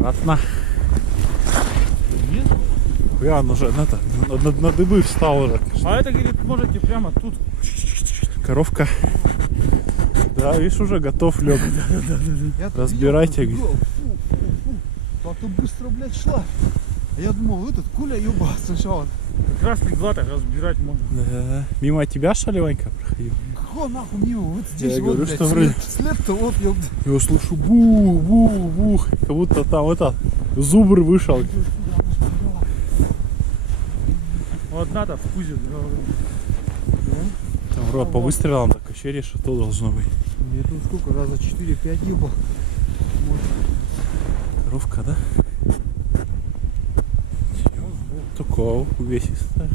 Аккуратно. Я он уже на дыбы встал уже. А это, говорит, можете прямо тут. Коровка. Да, видишь, уже готов лег. Разбирайте. Как-то быстро, блядь, шла. А я думал, этот куля ёба сначала. Как раз легла, так разбирать можно. Да. Мимо тебя, что ли, Ванька, проходил? Какого нахуй мимо? Вот здесь Я вот, говорю, блядь, что вроде- след-то вот, ёпта. Я слышу бух-бух-бух. Как будто там зубр вышел. Вот надо в пузе. Там вроде по выстрелам так ощущение, что то должно быть. Мне тут сколько, раза 4-5 ебал. Коровка, да? Такого увесистая.